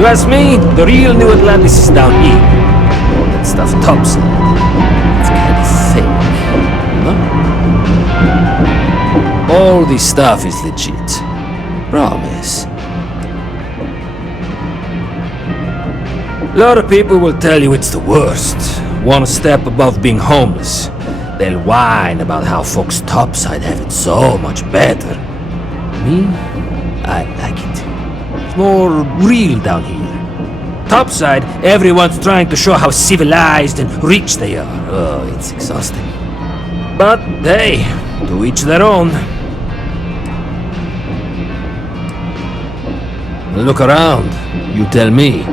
You ask me, the real New Atlantis is down here. All that stuff topside. It's kinda fake, you know? All this stuff is legit. Promise. A lot of people will tell you it's the worst. One step above being homeless. They'll whine about how folks topside have it so much better. Me? I like it. It's more real down here. Topside, everyone's trying to show how civilized and rich they are. Oh, it's exhausting. But hey, to each their own. Look around, you tell me.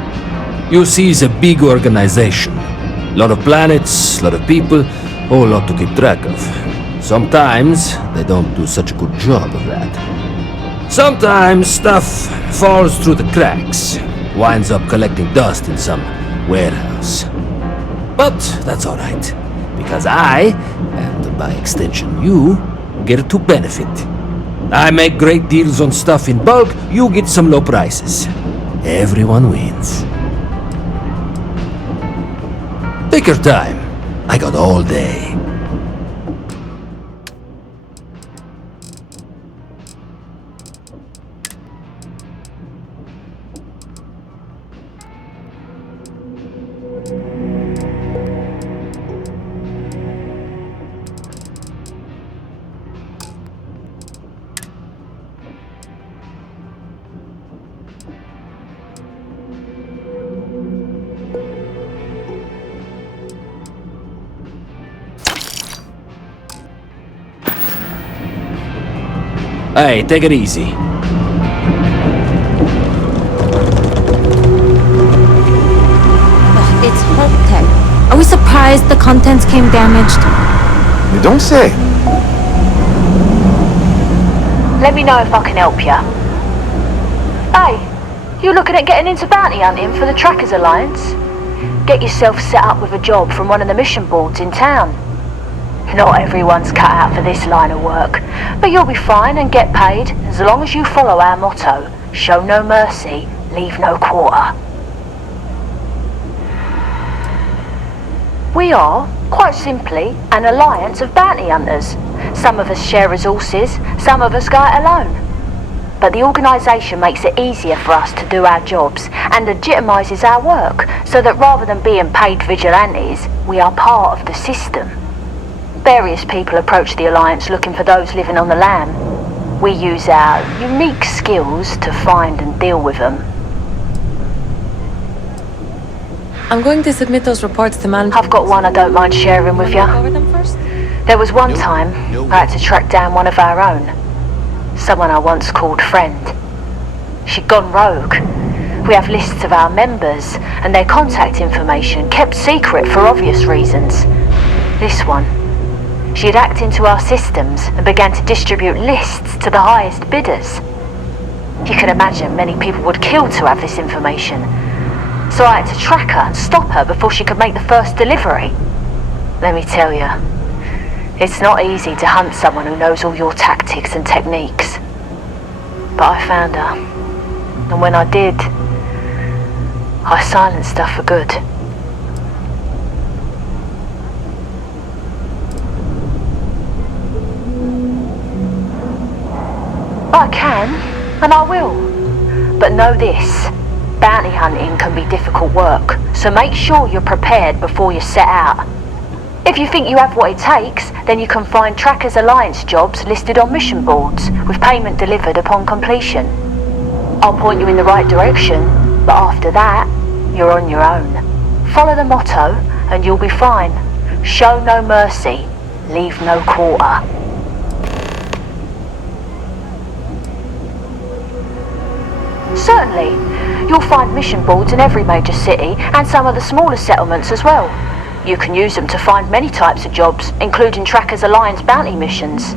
You see it's a big organization. Lot of planets, lot of people, whole lot to keep track of. Sometimes they don't do such a good job of that. Sometimes stuff falls through the cracks, winds up collecting dust in some warehouse. But that's alright, because I, and by extension you, get to benefit. I make great deals on stuff in bulk, you get some low prices. Everyone wins. Take your time. I got all day. Hey, take it easy. It's hotel. Are we surprised the contents came damaged? You don't say. Let me know if I can help you. Hey, you looking at getting into bounty hunting for the Trackers Alliance? Get yourself set up with a job from one of the mission boards in town. Not everyone's cut out for this line of work, but you'll be fine and get paid as long as you follow our motto, show no mercy, leave no quarter. We are, quite simply, an alliance of bounty hunters. Some of us share resources, some of us go it alone. But the organisation makes it easier for us to do our jobs and legitimises our work, so that rather than being paid vigilantes, we are part of the system. Various people approach the Alliance looking for those living on the lam. We use our unique skills to find and deal with them. I'm going to submit those reports to management. I've got one I don't mind sharing with you. Over them first? There was one time I had to track down one of our own. Someone I once called friend. She'd gone rogue. We have lists of our members and their contact information kept secret for obvious reasons. This one, she'd hacked into our systems and began to distribute lists to the highest bidders. You can imagine many people would kill to have this information. So I had to track her and stop her before she could make the first delivery. Let me tell you, it's not easy to hunt someone who knows all your tactics and techniques. But I found her, and when I did, I silenced her for good. I can, and I will. But know this, bounty hunting can be difficult work, so make sure you're prepared before you set out. If you think you have what it takes, then you can find Trackers Alliance jobs listed on mission boards, with payment delivered upon completion. I'll point you in the right direction, but after that, you're on your own. Follow the motto, and you'll be fine. Show no mercy, leave no quarter. Certainly. You'll find mission boards in every major city and some of the smaller settlements as well. You can use them to find many types of jobs, including Trackers Alliance bounty missions.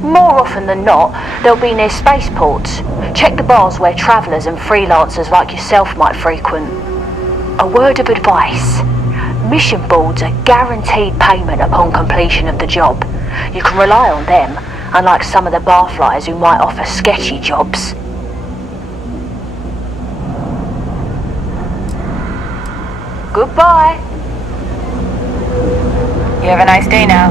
More often than not, they'll be near spaceports. Check the bars where travellers and freelancers like yourself might frequent. A word of advice. Mission boards are guaranteed payment upon completion of the job. You can rely on them, unlike some of the barflies who might offer sketchy jobs. Goodbye. You have a nice day now.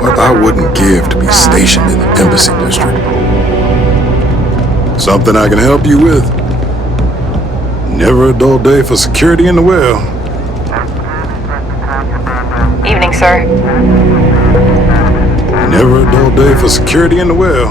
What I wouldn't give to be stationed in the Embassy District. Something I can help you with? Never a dull day for security in the well. Evening, sir. Never a dull day for security in the well.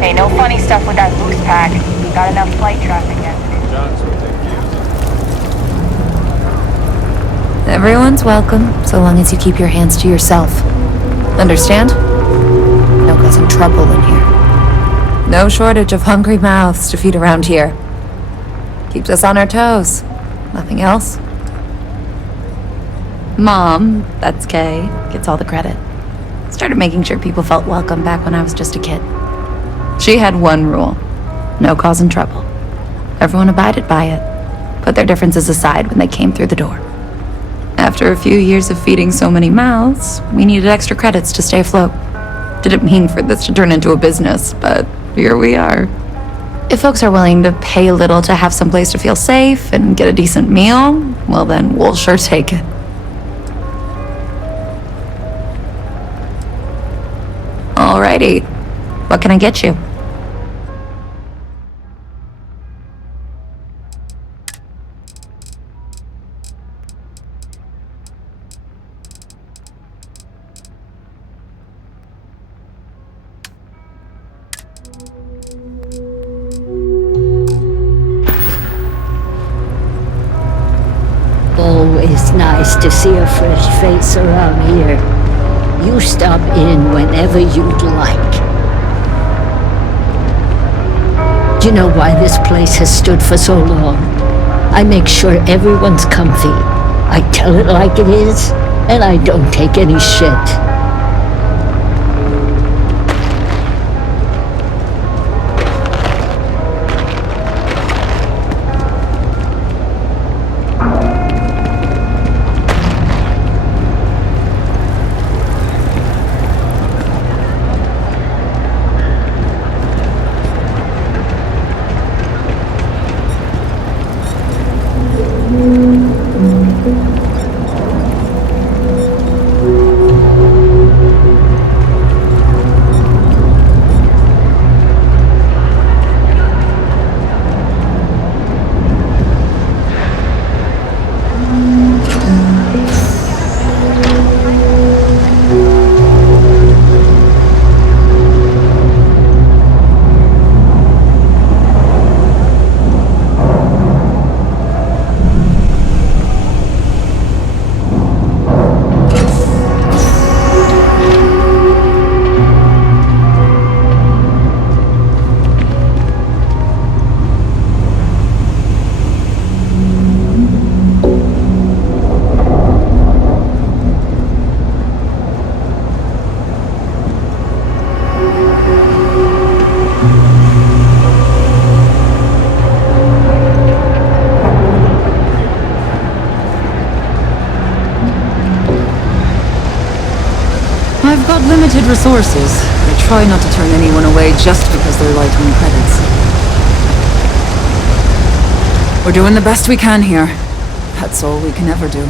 Hey, no funny stuff with that boost pack. Got enough flight traffic as it is. Everyone's welcome, so long as you keep your hands to yourself. Understand? No causing trouble in here. No shortage of hungry mouths to feed around here. Keeps us on our toes. Nothing else. Mom, that's Kay, gets all the credit. Started making sure people felt welcome back when I was just a kid. She had one rule. No causing trouble. Everyone abided by it. Put their differences aside when they came through the door. After a few years of feeding so many mouths, we needed extra credits to stay afloat. Didn't mean for this to turn into a business, but here we are. If folks are willing to pay a little to have some place to feel safe and get a decent meal, well then, we'll sure take it. Alrighty. What can I get you? Always nice to see a fresh face around here. You stop in whenever you'd like. Do you know why this place has stood for so long? I make sure everyone's comfy. I tell it like it is, and I don't take any shit. I've got limited resources. I try not to turn anyone away just because they're light on credits. We're doing the best we can here. That's all we can ever do.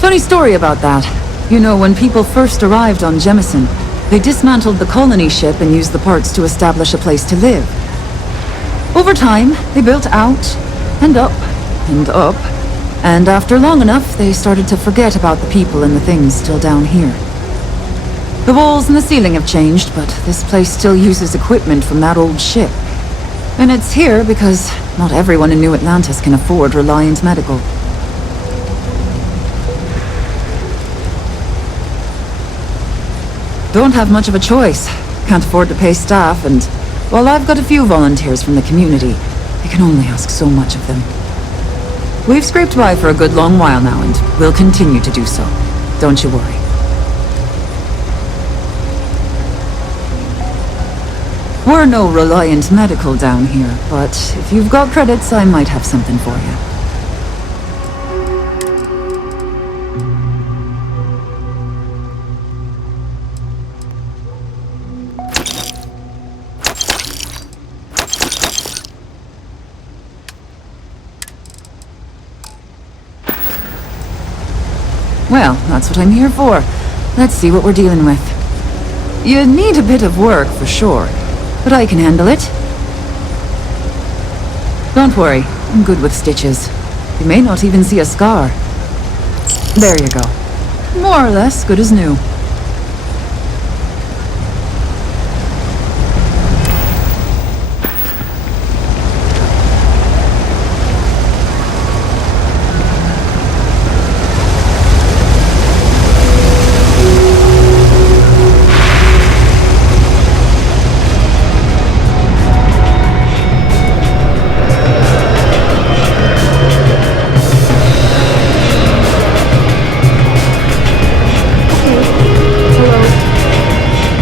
Funny story about that. You know, when people first arrived on Jemison, they dismantled the colony ship and used the parts to establish a place to live. Over time, they built out, and up, and up. And after long enough, they started to forget about the people and the things still down here. The walls and the ceiling have changed, but this place still uses equipment from that old ship. And it's here because not everyone in New Atlantis can afford Reliant Medical. Don't have much of a choice. Can't afford to pay staff, and while I've got a few volunteers from the community, I can only ask so much of them. We've scraped by for a good long while now, and we'll continue to do so. Don't you worry. We're no Reliant Medical down here, but if you've got credits, I might have something for you. Well, that's what I'm here for. Let's see what we're dealing with. You need a bit of work, for sure, but I can handle it. Don't worry, I'm good with stitches. You may not even see a scar. There you go. More or less good as new.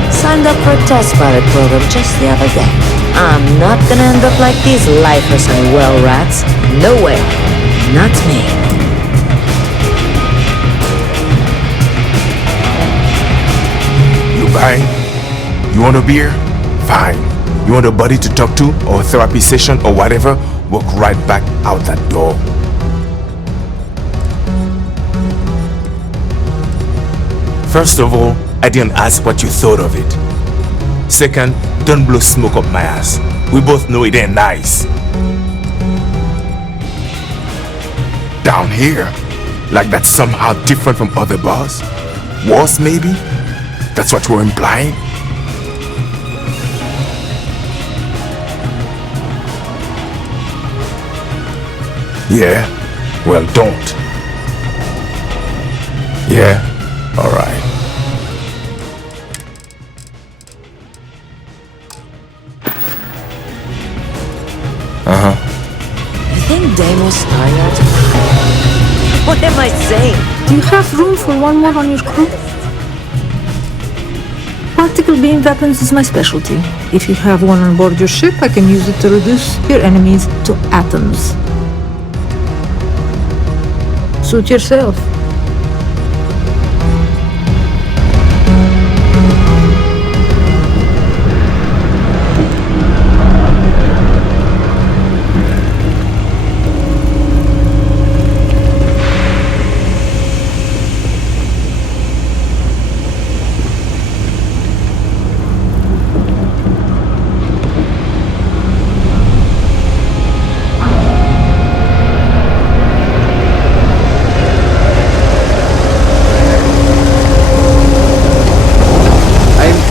Signed up for a test pilot program just the other day. I'm not gonna end up like these lifers and well rats. No way. Not me. You buying? You want a beer? Fine. You want a buddy to talk to, or a therapy session, or whatever? Walk right back out that door. First of all, I didn't ask what you thought of it. Second, don't blow smoke up my ass. We both know it ain't nice. Down here? Like that's somehow different from other bars? Worse, maybe? That's what you're implying? Yeah? Well, don't. Yeah? Alright. You think Deimos tired? What am I saying? Do you have room for one more on your crew? Particle beam weapons is my specialty. If you have one on board your ship, I can use it to reduce your enemies to atoms. Suit yourself.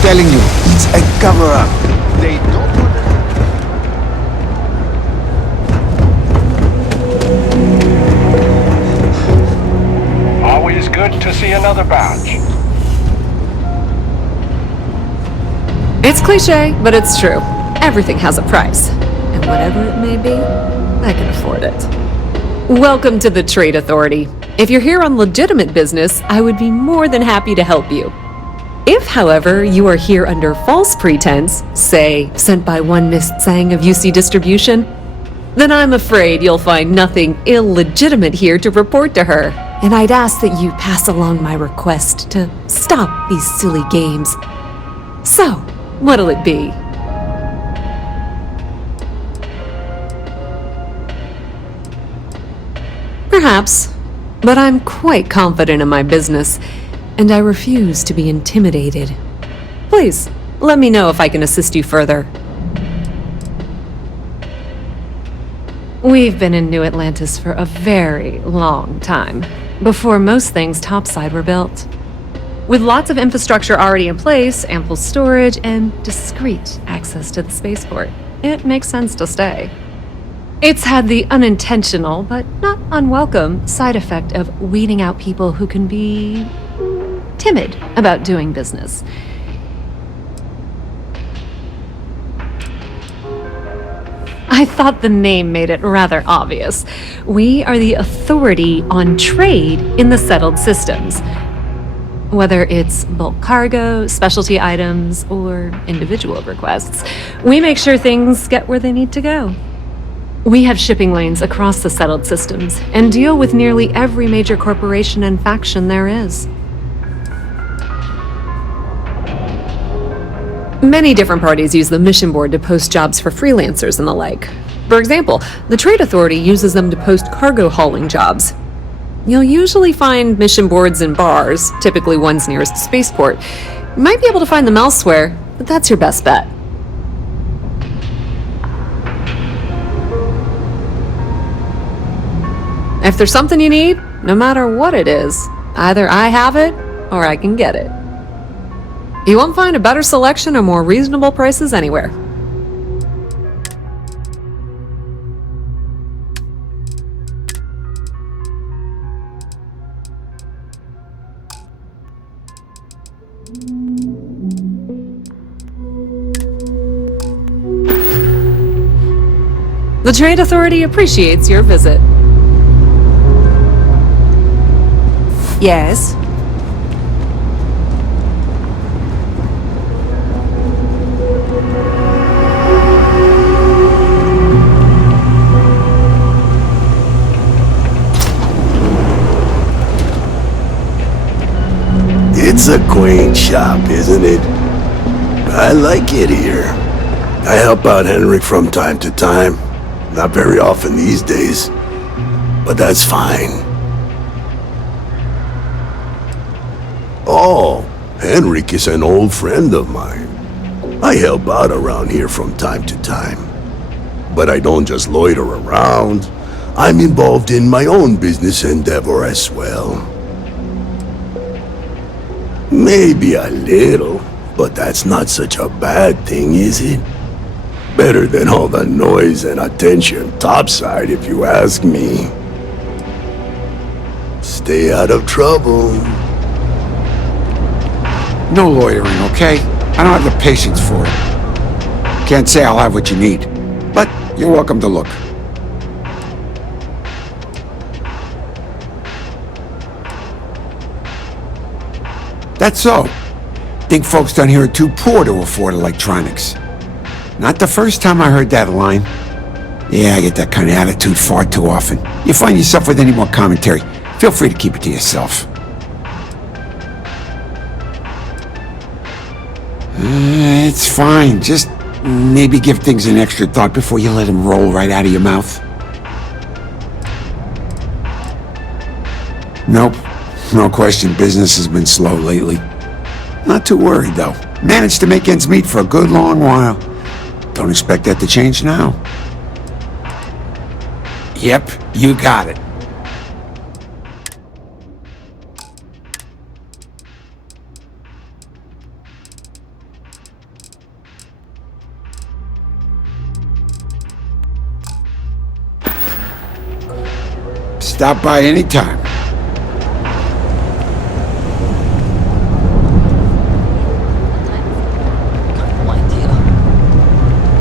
Telling you, it's a cover-up. They don't Always good to see another badge. It's cliche, but it's true. Everything has a price. And whatever it may be, I can afford it. Welcome to the Trade Authority. If you're here on legitimate business, I would be more than happy to help you. If, however, you are here under false pretense, say, sent by one Miss Tsang of UC Distribution, then I'm afraid you'll find nothing illegitimate here to report to her, and I'd ask that you pass along my request to stop these silly games. So, what'll it be? Perhaps, but I'm quite confident in my business, and I refuse to be intimidated. Please, let me know if I can assist you further. We've been in New Atlantis for a very long time, before most things topside were built. With lots of infrastructure already in place, ample storage, and discreet access to the spaceport, it makes sense to stay. It's had the unintentional, but not unwelcome, side effect of weeding out people who can be timid about doing business. I thought the name made it rather obvious. We are the authority on trade in the settled systems. Whether it's bulk cargo, specialty items, or individual requests, we make sure things get where they need to go. We have shipping lanes across the settled systems and deal with nearly every major corporation and faction there is. Many different parties use the mission board to post jobs for freelancers and the like. For example, the Trade Authority uses them to post cargo hauling jobs. You'll usually find mission boards in bars, typically ones nearest a spaceport. You might be able to find them elsewhere, but that's your best bet. If there's something you need, no matter what it is, either I have it or I can get it. You won't find a better selection or more reasonable prices anywhere. The Trade Authority appreciates your visit. Yes? It's a quaint shop, isn't it? I like it here. I help out Henrik from time to time. Not very often these days, but that's fine. Oh, Henrik is an old friend of mine. I help out around here from time to time. But I don't just loiter around. I'm involved in my own business endeavor as well. Maybe a little, but that's not such a bad thing, is it? Better than all the noise and attention topside, if you ask me. Stay out of trouble. No loitering, okay? I don't have the patience for it. Can't say I'll have what you need, but you're welcome to look. That's so. Think folks down here are too poor to afford electronics. Not the first time I heard that line. Yeah, I get that kind of attitude far too often. You find yourself with any more commentary, feel free to keep it to yourself. It's fine. Just maybe give things an extra thought before you let them roll right out of your mouth. Nope. No question, business has been slow lately. Not too worried, though. Managed to make ends meet for a good long while. Don't expect that to change now. Yep, you got it. Stop by anytime.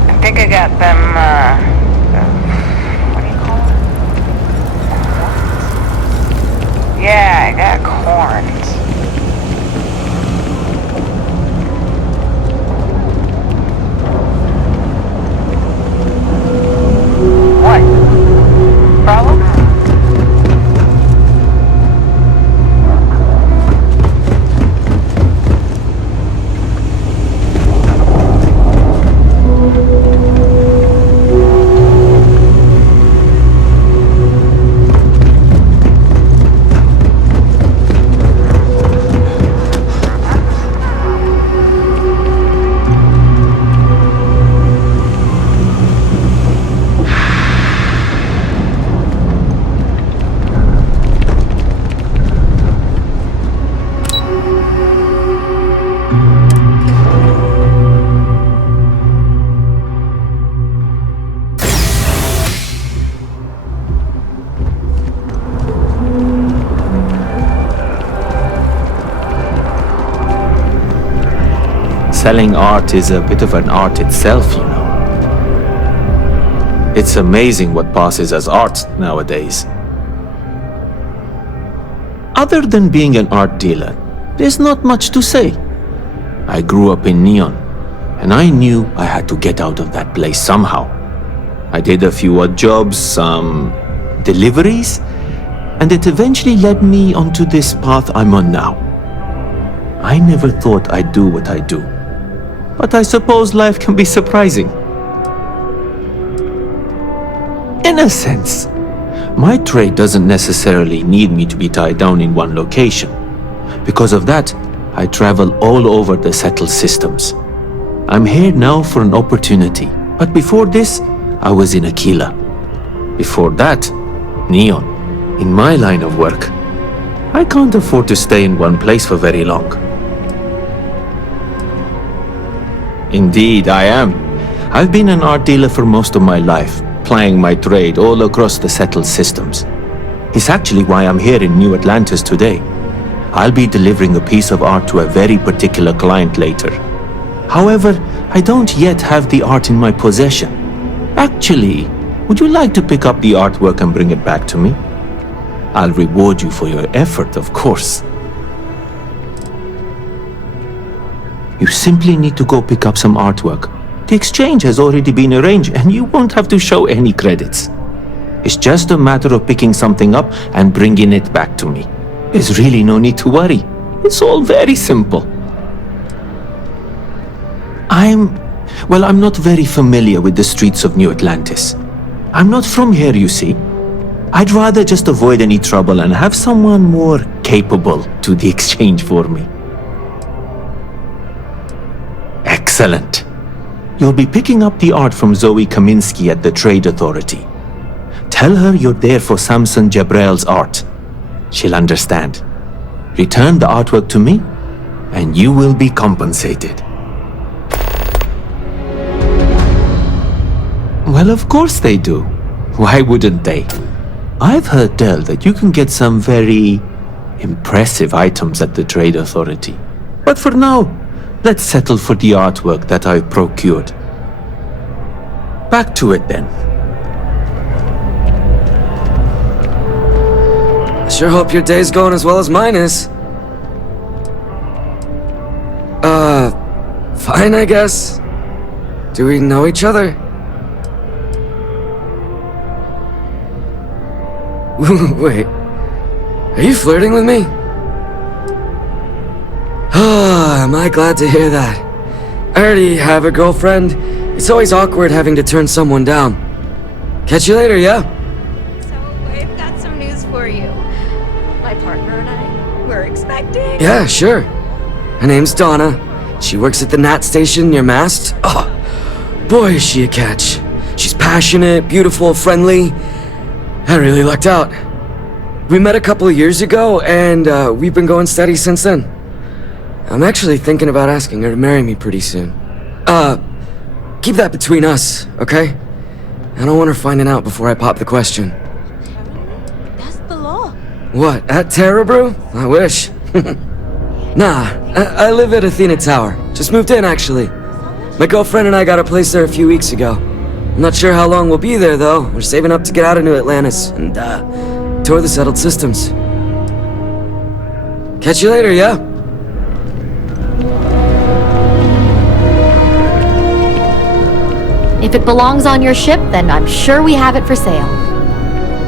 I think I got them, what do you call them? Yeah, I got corns. What? Problem? Selling art is a bit of an art itself, you know. It's amazing what passes as art nowadays. Other than being an art dealer, there's not much to say. I grew up in Neon, and I knew I had to get out of that place somehow. I did a few odd jobs, some deliveries, and it eventually led me onto this path I'm on now. I never thought I'd do what I do, but I suppose life can be surprising. In a sense, my trade doesn't necessarily need me to be tied down in one location. Because of that, I travel all over the settled systems. I'm here now for an opportunity, but before this, I was in Aquila. Before that, Neon. In my line of work, I can't afford to stay in one place for very long. Indeed, I am. I've been an art dealer for most of my life, plying my trade all across the settled systems. It's actually why I'm here in New Atlantis today. I'll be delivering a piece of art to a very particular client later. However, I don't yet have the art in my possession. Actually, would you like to pick up the artwork and bring it back to me? I'll reward you for your effort, of course. You simply need to go pick up some artwork. The exchange has already been arranged and you won't have to show any credits. It's just a matter of picking something up and bringing it back to me. There's really no need to worry. It's all very simple. I'm not very familiar with the streets of New Atlantis. I'm not from here, you see. I'd rather just avoid any trouble and have someone more capable do the exchange for me. Excellent. You'll be picking up the art from Zoe Kaminsky at the Trade Authority. Tell her you're there for Samson Jabrel's art. She'll understand. Return the artwork to me, and you will be compensated. Well, of course they do. Why wouldn't they? I've heard tell that you can get some very impressive items at the Trade Authority. But for now, let's settle for the artwork that I've procured. Back to it then. I sure hope your day's going as well as mine is. Fine, I guess. Do we know each other? Wait, are you flirting with me? Am I glad to hear that. I already have a girlfriend. It's always awkward having to turn someone down. Catch you later, yeah? So, I've got some news for you. My partner and I, we're expecting. Yeah, sure. Her name's Donna. She works at the Nat station near Mast. Oh, boy, is she a catch. She's passionate, beautiful, friendly. I really lucked out. We met a couple of years ago, and we've been going steady since then. I'm actually thinking about asking her to marry me pretty soon. Keep that between us, okay? I don't want her finding out before I pop the question. That's the law. What, at Terra Brew? I wish. Nah, I live at Athena Tower. Just moved in, actually. My girlfriend and I got a place there a few weeks ago. I'm not sure how long we'll be there, though. We're saving up to get out of New Atlantis and, tour the settled systems. Catch you later, yeah? If it belongs on your ship, then I'm sure we have it for sale.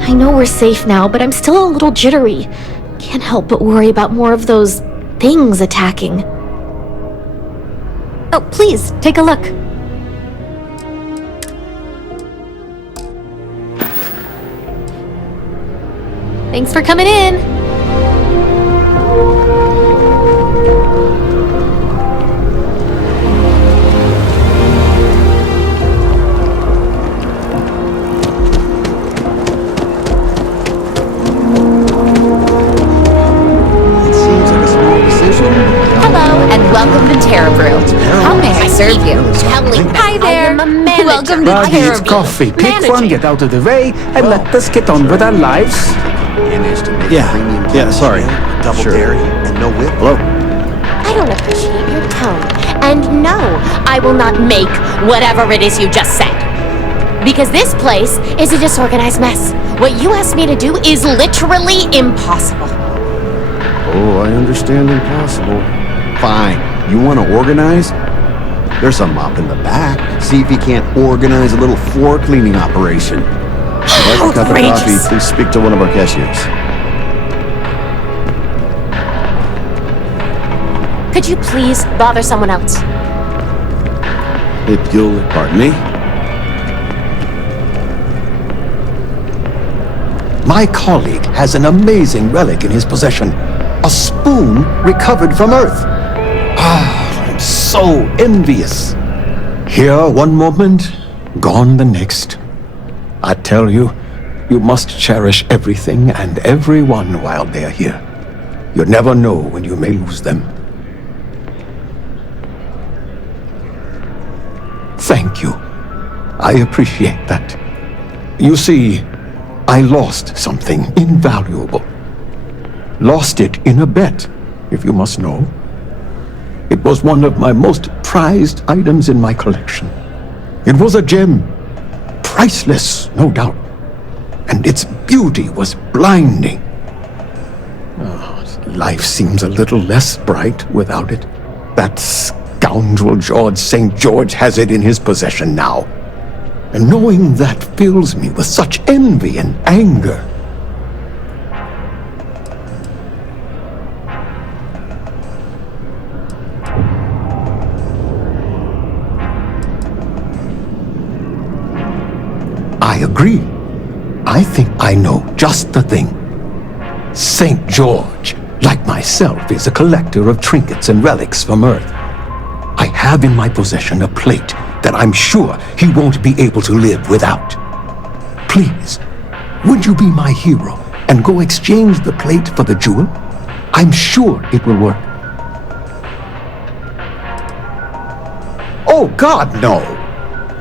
I know we're safe now, but I'm still a little jittery. Can't help but worry about more of those things attacking. Oh, please, take a look. Thanks for coming in. Welcome to Terra Brew. How may I serve you? Hi there. Welcome to Buddy, Terra it's Brew. coffee. Pick one, get out of the way, and let us get on with our lives. Yeah, sorry. Double dairy and no whip. Hello? I don't appreciate your tone. And no, I will not make whatever it is you just said. Because this place is a disorganized mess. What you asked me to do is literally impossible. Oh, I understand impossible. Fine. You want to organize? There's a mop in the back. See if you can't organize a little floor cleaning operation. If you'd like a cup of coffee, please speak to one of our cashiers. Could you please bother someone else? If you'll pardon me. My colleague has an amazing relic in his possession. A spoon recovered from Earth. Ah, I'm so envious. Here one moment, gone the next. I tell you, you must cherish everything and everyone while they're here. You never know when you may lose them. Thank you. I appreciate that. You see, I lost something invaluable. Lost it in a bet, if you must know. It was one of my most prized items in my collection. It was a gem. Priceless, no doubt. And its beauty was blinding. Oh, life seems a little less bright without it. That scoundrel George St. George has it in his possession now. And knowing that fills me with such envy and anger. I agree. I think I know just the thing. St. George, like myself, is a collector of trinkets and relics from Earth. I have in my possession a plate that I'm sure he won't be able to live without. Please, would you be my hero and go exchange the plate for the jewel? I'm sure it will work. Oh God, no!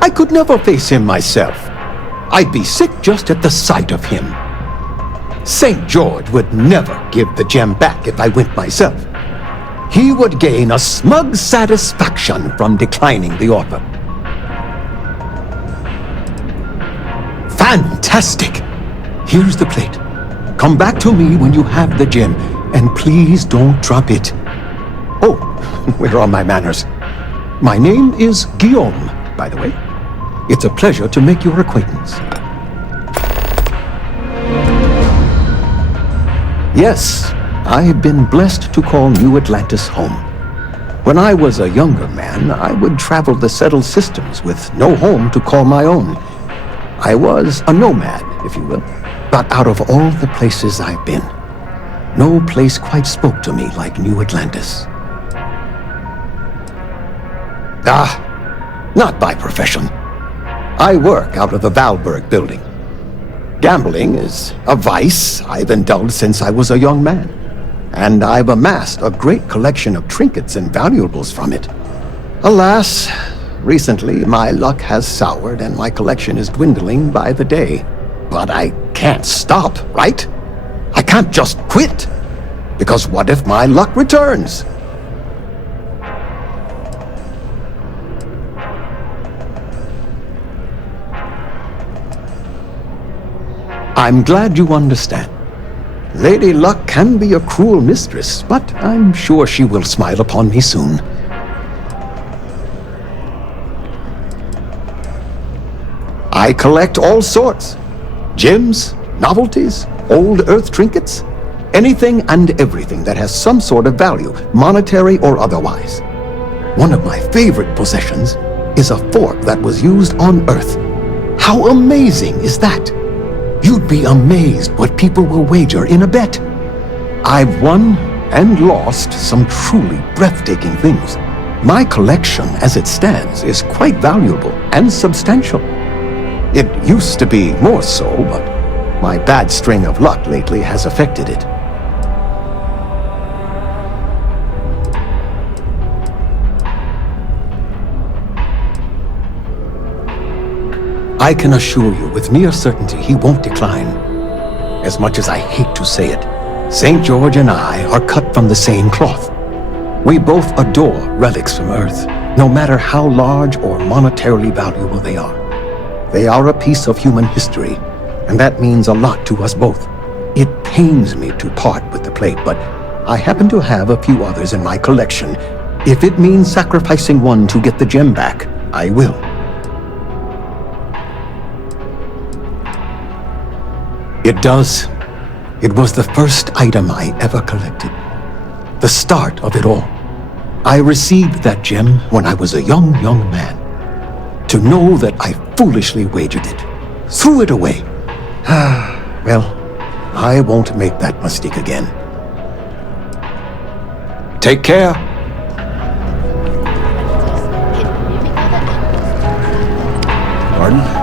I could never face him myself. I'd be sick just at the sight of him. St. George would never give the gem back if I went myself. He would gain a smug satisfaction from declining the offer. Fantastic! Here's the plate. Come back to me when you have the gem, and please don't drop it. Oh, where are my manners? My name is Guillaume, by the way. It's a pleasure to make your acquaintance. Yes, I've been blessed to call New Atlantis home. When I was a younger man, I would travel the settled systems with no home to call my own. I was a nomad, if you will. But out of all the places I've been, no place quite spoke to me like New Atlantis. Not by profession. I work out of the Valberg building. Gambling is a vice I've indulged since I was a young man, and I've amassed a great collection of trinkets and valuables from it. Alas, recently my luck has soured and my collection is dwindling by the day. But I can't stop, right? I can't just quit, because what if my luck returns? I'm glad you understand. Lady Luck can be a cruel mistress, but I'm sure she will smile upon me soon. I collect all sorts. Gems, novelties, old Earth trinkets, anything and everything that has some sort of value, monetary or otherwise. One of my favorite possessions is a fork that was used on Earth. How amazing is that? You'd be amazed what people will wager in a bet. I've won and lost some truly breathtaking things. My collection, as it stands, is quite valuable and substantial. It used to be more so, but my bad string of luck lately has affected it. I can assure you with near certainty he won't decline. As much as I hate to say it, St. George and I are cut from the same cloth. We both adore relics from Earth, no matter how large or monetarily valuable they are. They are a piece of human history, and that means a lot to us both. It pains me to part with the plate, but I happen to have a few others in my collection. If it means sacrificing one to get the gem back, I will. It does. It was the first item I ever collected. The start of it all. I received that gem when I was a young man. To know that I foolishly wagered it, threw it away. Well, I won't make that mistake again. Take care. Pardon?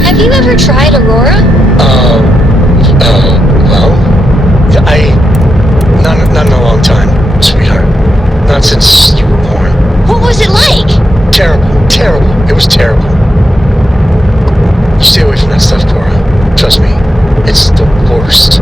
Have you ever tried Aurora? Well, not in a long time, sweetheart. Not since you were born. What was it like? Terrible. It was terrible. You stay away from that stuff, Cora. Trust me, it's the worst.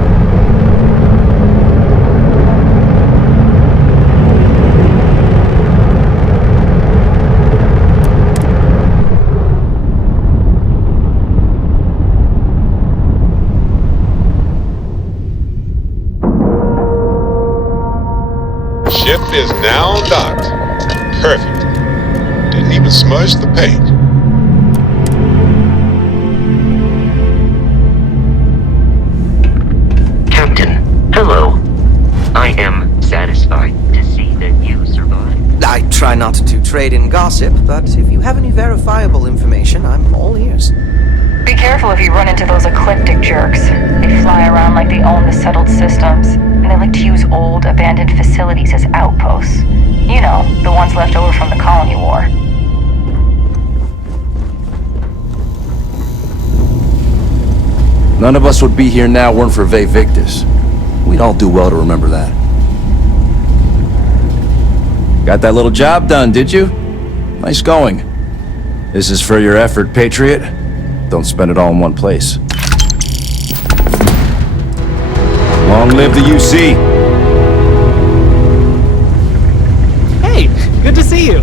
Ship is now docked. Perfect. Didn't even smudge the paint. Captain, hello. I am satisfied to see that you survived. I try not to trade in gossip, but if you have any verifiable information, I'm all ears. Be careful if you run into those ecliptic jerks. They fly around like they own the settled systems, and they like to use old, abandoned facilities as outposts. You know, the ones left over from the colony war. None of us would be here now weren't for Ve Victus. We'd all do well to remember that. Got that little job done, did you? Nice going. This is for your effort, Patriot. Don't spend it all in one place. Long live the UC! Hey, good to see you.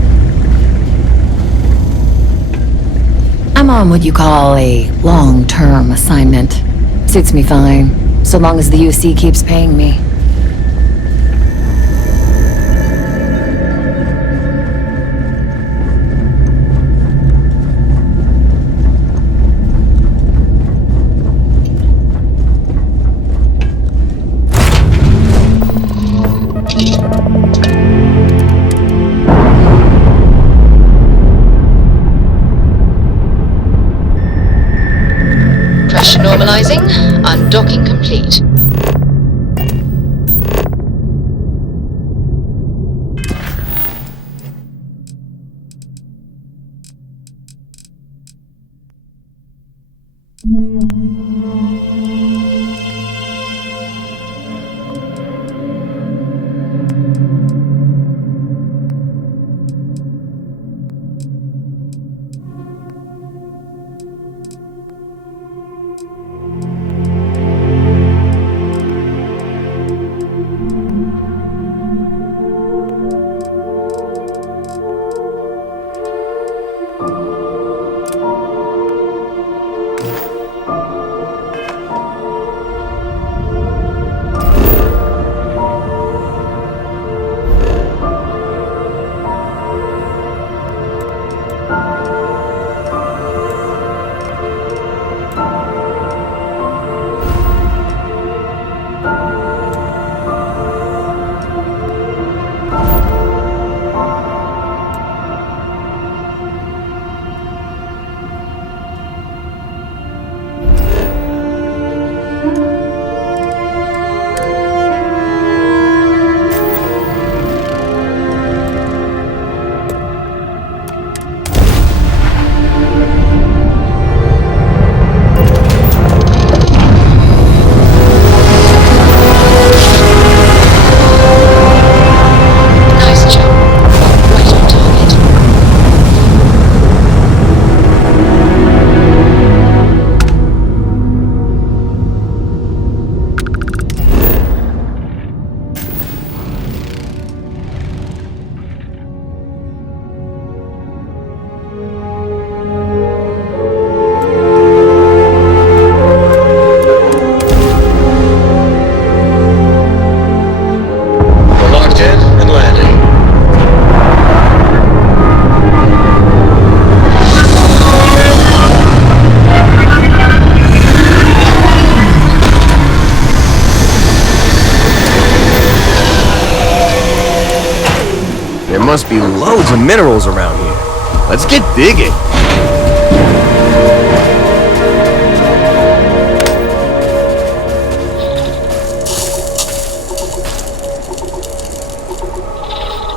I'm on what you call a long-term assignment. Suits me fine, so long as the UC keeps paying me. Pressure normalizing. Undocking complete. Nice job. Right on target. We're locked in and landing. There must be loads of minerals around here. Let's get digging.